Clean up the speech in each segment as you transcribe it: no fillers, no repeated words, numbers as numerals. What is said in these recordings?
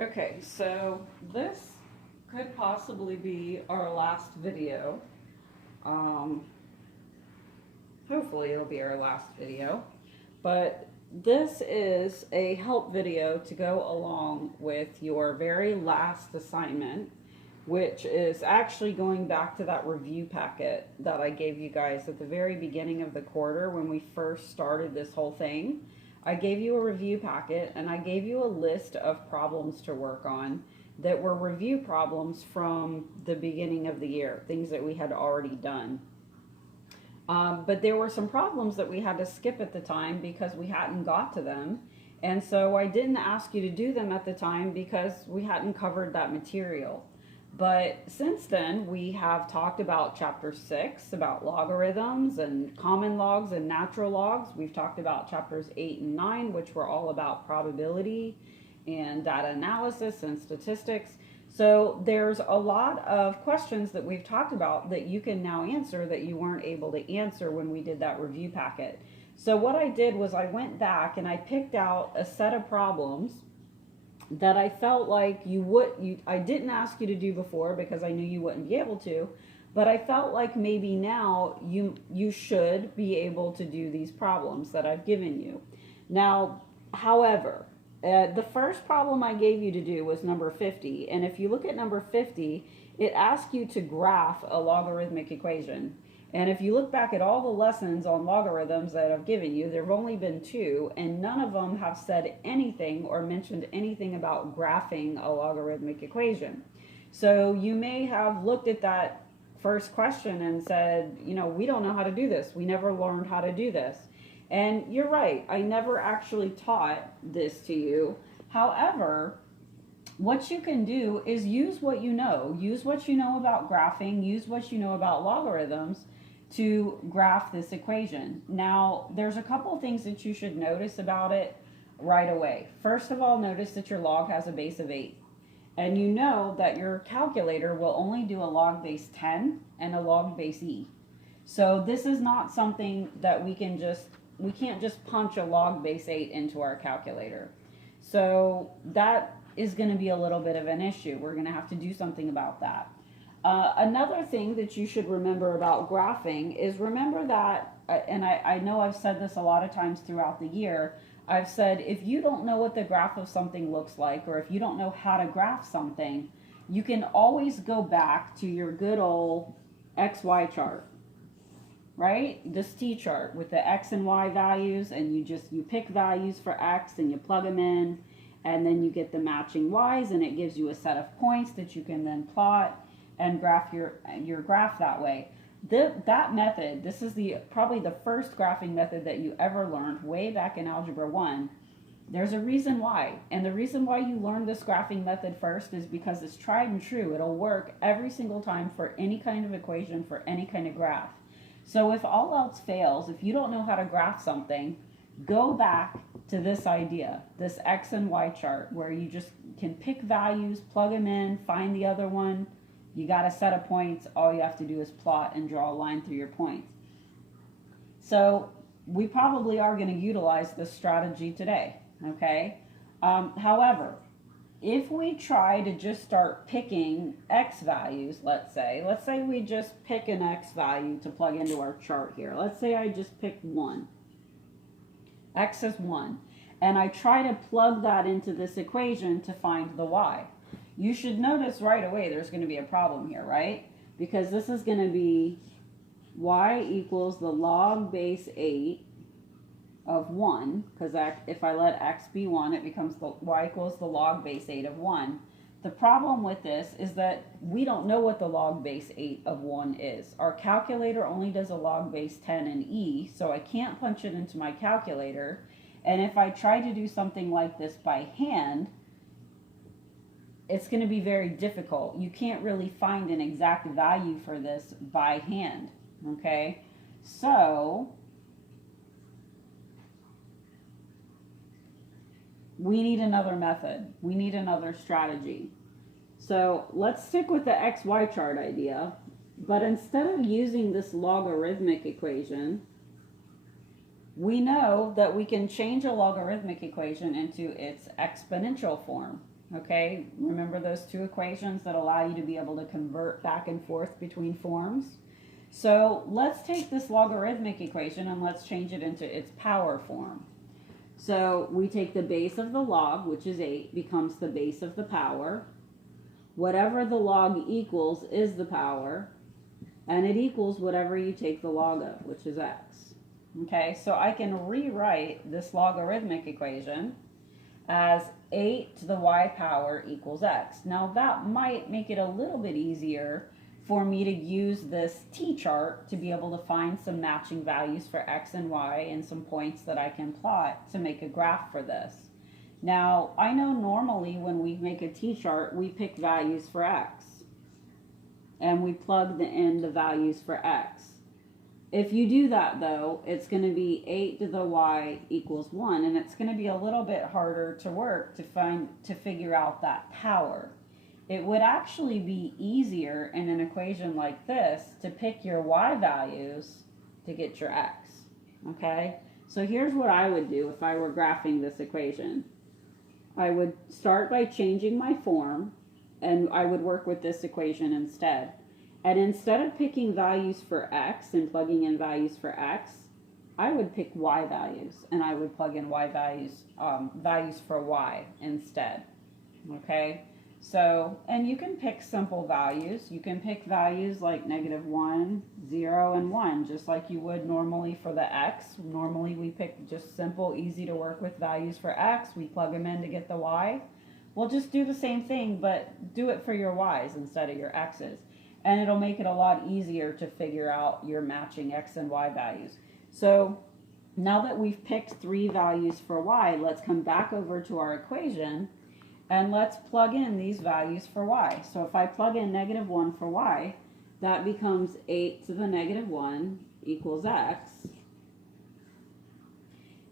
Okay, so this could possibly be our last video. Um, Hopefully it'll be our last video. But this is a help video to go along with your very last assignment, which is actually going back to that review packet that I gave you guys at the very beginning of the quarter when we first started this whole thing. I gave you a review packet and I gave you a list of problems to work on that were review problems from the beginning of the year, things that we had already done. But there were some problems that we had to skip at the time because we hadn't got to them. And so I didn't ask you to do them at the time because we hadn't covered that material. But since then, we have talked about chapter 6, about logarithms and common logs and natural logs. We've talked about chapters 8 and 9, which were all about probability and data analysis and statistics. So there's a lot of questions that we've talked about that you can now answer that you weren't able to answer when we did that review packet. So what I did was I went back and I picked out a set of problems that I felt like I didn't ask you to do before because I knew you wouldn't be able to, but I felt like maybe now you should be able to do these problems that I've given you. Now, however, the first problem I gave you to do was number 50, and if you look at number 50, it asks you to graph a logarithmic equation. And if you look back at all the lessons on logarithms that I've given you, there have only been 2, and none of them have said anything or mentioned anything about graphing a logarithmic equation. So you may have looked at that first question and said, we don't know how to do this. We never learned how to do this. And you're right, I never actually taught this to you. However, what you can do is use what you know. Use what you know about graphing, use what you know about logarithms to graph this equation. Now, there's a couple things that you should notice about it right away. First of all, notice that your log has a base of 8. And you know that your calculator will only do a log base 10 and a log base e. So this is not something that we can't just punch a log base 8 into our calculator. So that is going to be a little bit of an issue. We're going to have to do something about that. Another thing that you should remember about graphing is remember that, and I know I've said this a lot of times throughout the year, I've said if you don't know what the graph of something looks like, or if you don't know how to graph something, you can always go back to your good old XY chart, right? This T chart with the X and Y values, and you pick values for X and you plug them in, and then you get the matching Y's, and it gives you a set of points that you can then plot and graph your graph that way. That method, this is probably the first graphing method that you ever learned way back in Algebra 1. There's a reason why. And the reason why you learned this graphing method first is because it's tried and true. It'll work every single time for any kind of equation, for any kind of graph. So if all else fails, if you don't know how to graph something, go back to this idea, this X and Y chart, where you just can pick values, plug them in, find the other one. You got a set of points. All you have to do is plot and draw a line through your points. So we probably are going to utilize this strategy today, okay? However, if we try to just start picking X values, let's say we just pick an X value to plug into our chart here. Let's say I just pick 1. X is 1. And I try to plug that into this equation to find the Y. You should notice right away there's going to be a problem here, right? Because this is going to be y equals the log base 8 of 1, because if I let x be 1, it becomes y equals the log base 8 of 1. The problem with this is that we don't know what the log base 8 of 1 is. Our calculator only does a log base 10 and e, so I can't punch it into my calculator. And if I try to do something like this by hand, it's going to be very difficult. You can't really find an exact value for this by hand, okay? So we need another method. We need another strategy. So let's stick with the XY chart idea, but instead of using this logarithmic equation, we know that we can change a logarithmic equation into its exponential form. Okay, remember those two equations that allow you to be able to convert back and forth between forms? So let's take this logarithmic equation and let's change it into its power form. So we take the base of the log, which is 8, becomes the base of the power. Whatever the log equals is the power, and it equals whatever you take the log of, which is x. Okay, so I can rewrite this logarithmic equation as 8 to the y power equals x. Now that might make it a little bit easier for me to use this t-chart to be able to find some matching values for x and y and some points that I can plot to make a graph for this. Now, I know normally when we make a t-chart, we pick values for x and we plug in the values for x. If you do that though, it's going to be 8 to the y equals 1, and it's going to be a little bit harder to work to figure out that power. It would actually be easier in an equation like this to pick your y values to get your x. Okay? So here's what I would do if I were graphing this equation. I would start by changing my form, and I would work with this equation instead. And instead of picking values for x and plugging in values for x, I would pick y values, and I would plug in y values, values for y instead. Okay? So, and you can pick simple values. You can pick values like -1, 0, and 1, just like you would normally for the x. Normally we pick just simple, easy to work with values for x. We plug them in to get the y. We'll just do the same thing, but do it for your y's instead of your x's. And it'll make it a lot easier to figure out your matching x and y values. So now that we've picked 3 values for y, let's come back over to our equation and let's plug in these values for y. So if I plug in -1 for y, that becomes 8 to the -1 equals x.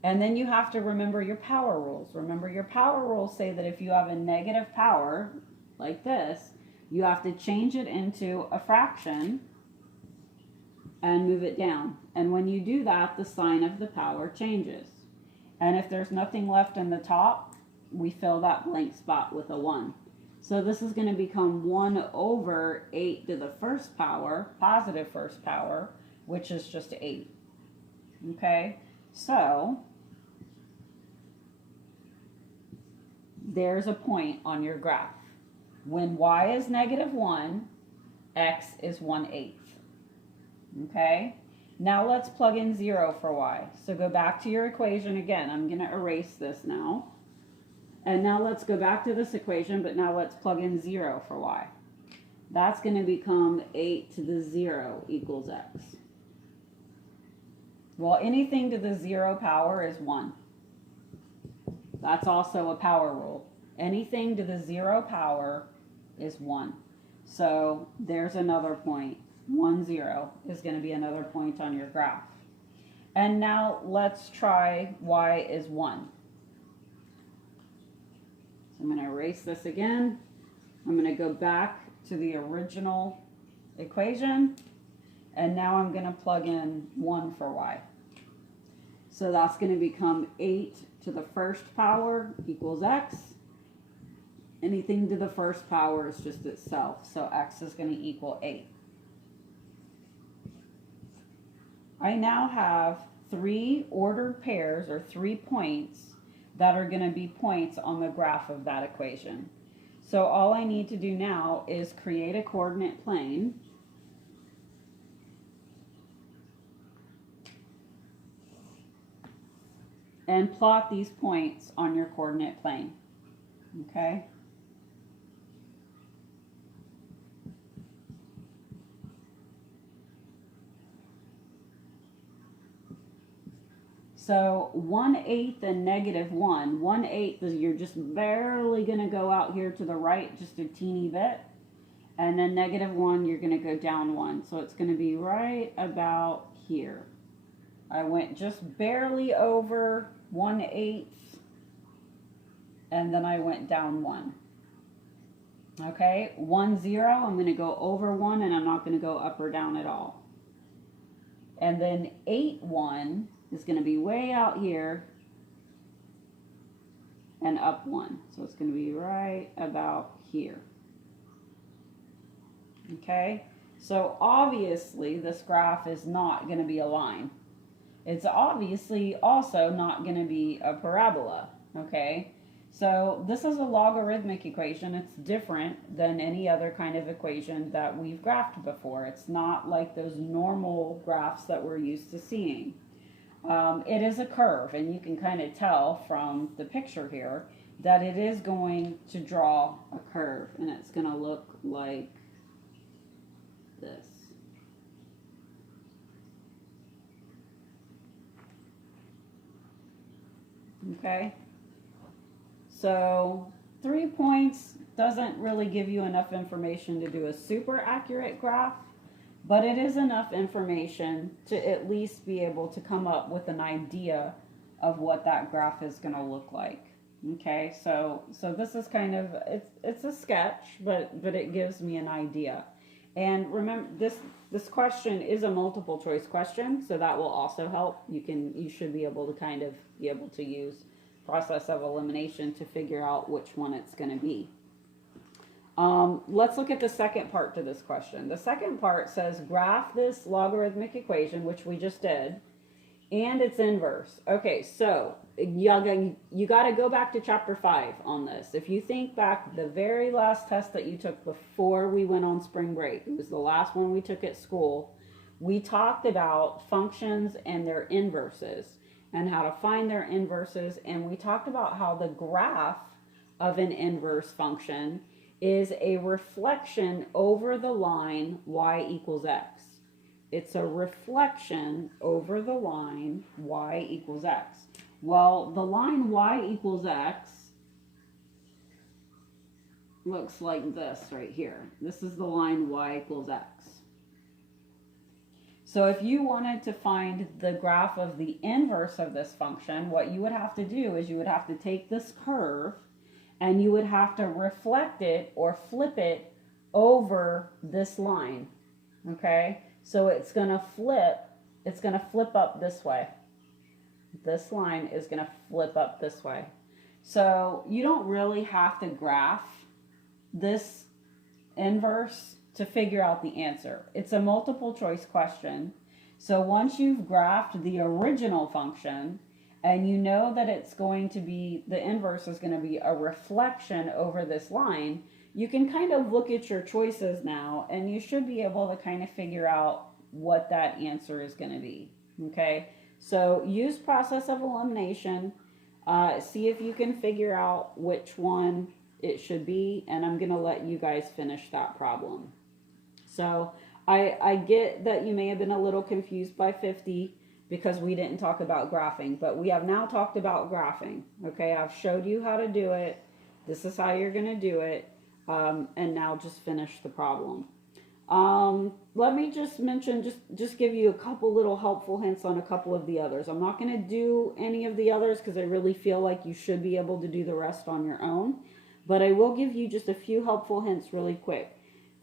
And then you have to remember your power rules. Remember your power rules say that if you have a negative power, like this, you have to change it into a fraction and move it down. And when you do that, the sign of the power changes. And if there's nothing left in the top, we fill that blank spot with a 1. So this is going to become 1 over 8 to the first power, positive first power, which is just 8. Okay, so there's a point on your graph. When y is -1, x is 1/8. Okay, now let's plug in 0 for y. So go back to your equation again. I'm going to erase this now. And now let's go back to this equation, but now let's plug in 0 for y. That's going to become 8 to the 0 equals x. Well, anything to the 0 power is 1. That's also a power rule. Anything to the 0 power is 1. So there's another point. 1, 0 is going to be another point on your graph. And now let's try y is 1. I'm going to erase this again. I'm going to go back to the original equation, and now I'm going to plug in 1 for y. So that's going to become 8 to the first power equals x. Anything to the first power is just itself, so x is going to equal 8. I now have 3 ordered pairs, or 3 points, that are going to be points on the graph of that equation. So all I need to do now is create a coordinate plane. And plot these points on your coordinate plane. Okay? So 1/8 and -1. 1/8 is you're just barely going to go out here to the right just a teeny bit. And then -1, you're going to go down 1. So it's going to be right about here. I went just barely over 1/8. And then I went down 1. Okay, 1, 0, I'm going to go over 1 and I'm not going to go up or down at all. And then 8, 1 is going to be way out here. and up 1. So it's going to be right about here. Okay, so obviously this graph is not going to be a line. It's obviously also not going to be a parabola. Okay, so this is a logarithmic equation. It's different than any other kind of equation that we've graphed before. It's not like those normal graphs that we're used to seeing. It is a curve, and you can kind of tell from the picture here that it is going to draw a curve, and it's going to look like this. Okay, so 3 points doesn't really give you enough information to do a super accurate graph, but it is enough information to at least be able to come up with an idea of what that graph is going to look like. Okay, so this is kind of, it's a sketch, but it gives me an idea. And remember, this question is a multiple choice question, so that will also help. You should be able to kind of be able to use process of elimination to figure out which one it's going to be. Let's look at the second part to this question. The second part says graph this logarithmic equation, which we just did, and its inverse. Okay, so you got to go back to chapter 5 on this. If you think back, the very last test that you took before we went on spring break, it was the last one we took at school, we talked about functions and their inverses and how to find their inverses, and we talked about how the graph of an inverse function is a reflection over the line y equals x. It's a reflection over the line y equals x. Well, the line y equals x looks like this right here. This is the line y equals x. So if you wanted to find the graph of the inverse of this function, what you would have to do is you would have to take this curve and you would have to reflect it or flip it over this line. Okay? So it's going to flip up this way. This line is going to flip up this way. So you don't really have to graph this inverse to figure out the answer. It's a multiple choice question. So once you've graphed the original function and you know that it's going to be, the inverse is going to be a reflection over this line, you can kind of look at your choices now and you should be able to kind of figure out what that answer is going to be. Okay, so use process of elimination, see if you can figure out which one it should be, and I'm going to let you guys finish that problem. So I get that you may have been a little confused by 50 because we didn't talk about graphing, but we have now talked about graphing. Okay, I've showed you how to do it. This is how you're going to do it. And now just finish the problem. Let me just mention, just give you a couple little helpful hints on a couple of the others. I'm not going to do any of the others because I really feel like you should be able to do the rest on your own. But I will give you just a few helpful hints really quick.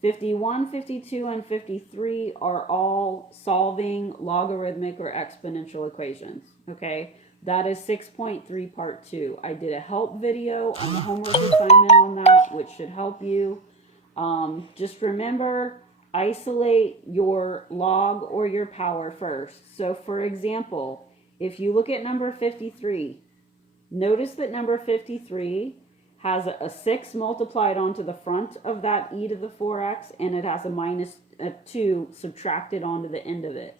51, 52, and 53 are all solving logarithmic or exponential equations. Okay, that is 6.3 part 2. I did a help video on the homework assignment on that, which should help you. Just remember, isolate your log or your power first. So for example, if you look at number 53, notice that number 53 has a 6 multiplied onto the front of that e to the 4x, and it has a 2 subtracted onto the end of it.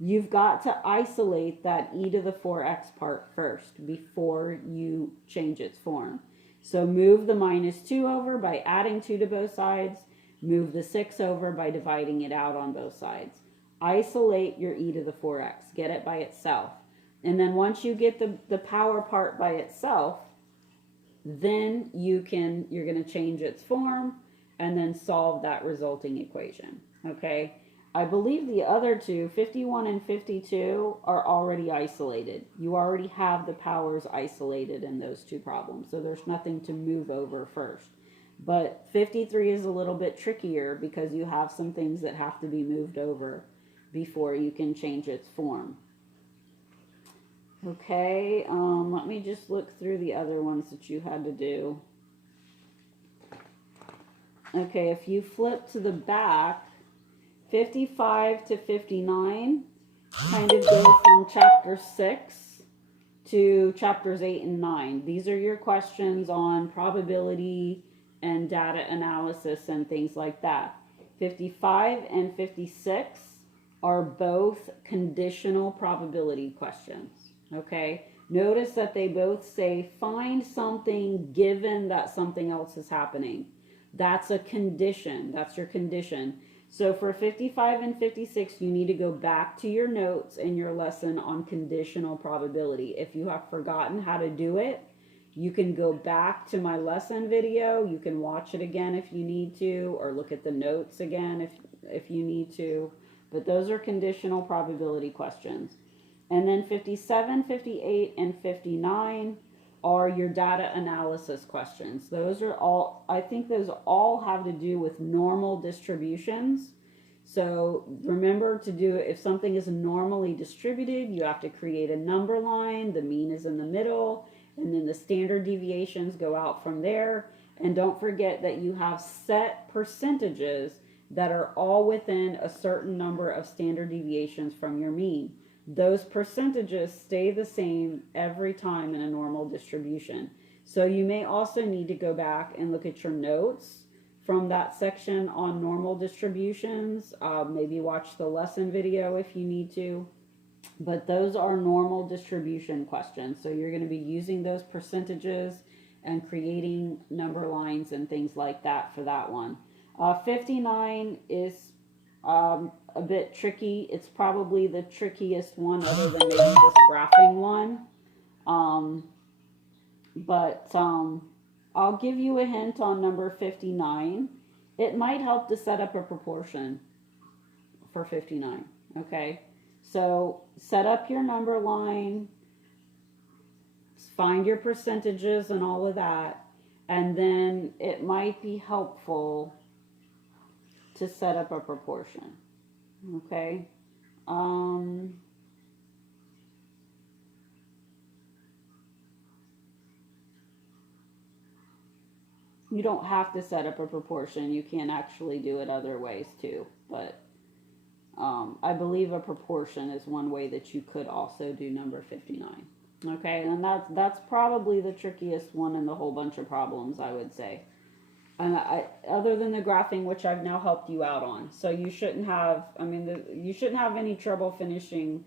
You've got to isolate that e to the 4x part first before you change its form. So move the minus 2 over by adding 2 to both sides. Move the 6 over by dividing it out on both sides. Isolate your e to the 4x. Get it by itself. And then once you get the power part by itself, then you're going to change its form and then solve that resulting equation. Okay? I believe the other two, 51 and 52, are already isolated. You already have the powers isolated in those two problems, so there's nothing to move over first. But 53 is a little bit trickier because you have some things that have to be moved over before you can change its form. Okay, let me just look through the other ones that you had to do. Okay, if you flip to the back, 55 to 59 kind of go from chapter 6 to chapters 8 and 9. These are your questions on probability and data analysis and things like that. 55 and 56 are both conditional probability questions. Okay, notice that they both say find something given that something else is happening. That's a condition. That's your condition. So for 55 and 56, you need to go back to your notes in your lesson on conditional probability. If you have forgotten how to do it, you can go back to my lesson video. You can watch it again if you need to, or look at the notes again if you need to. But those are conditional probability questions. And then 57, 58, and 59 are your data analysis questions. Those are all, I think those all have to do with normal distributions. So remember to do, if something is normally distributed, you have to create a number line, the mean is in the middle, and then the standard deviations go out from there. And don't forget that you have set percentages that are all within a certain number of standard deviations from your mean. Those percentages stay the same every time in a normal distribution. So you may also need to go back and look at your notes from that section on normal distributions. Maybe watch the lesson video if you need to. But those are normal distribution questions. So you're going to be using those percentages and creating number lines and things like that for that one. 59 is a bit tricky. It's probably the trickiest one other than maybe this graphing one. But I'll give you a hint on number 59. It might help to set up a proportion for 59. Okay, so set up your number line, find your percentages and all of that, and then it might be helpful to set up a proportion. Okay. You don't have to set up a proportion. You can actually do it other ways too. But I believe a proportion is one way that you could also do number 59. Okay, and that's probably the trickiest one in the whole bunch of problems, I would say. Other than the graphing, which I've now helped you out on. So you shouldn't have, you shouldn't have any trouble finishing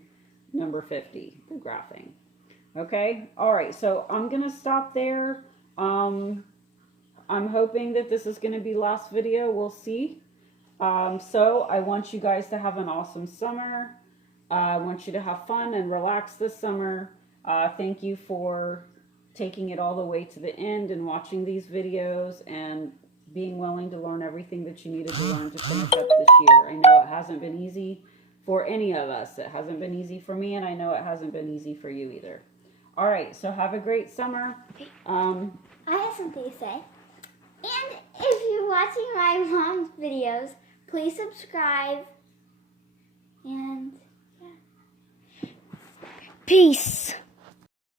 number 50, the graphing. Okay, all right, so I'm going to stop there. I'm hoping that this is going to be last video. We'll see. So I want you guys to have an awesome summer. I want you to have fun and relax this summer. Thank you for taking it all the way to the end and watching these videos and being willing to learn everything that you needed to learn to finish up this year. I know it hasn't been easy for any of us. It hasn't been easy for me, and I know it hasn't been easy for you either. All right, so have a great summer. I have something to say. And if you're watching my mom's videos, please subscribe. And yeah. Peace.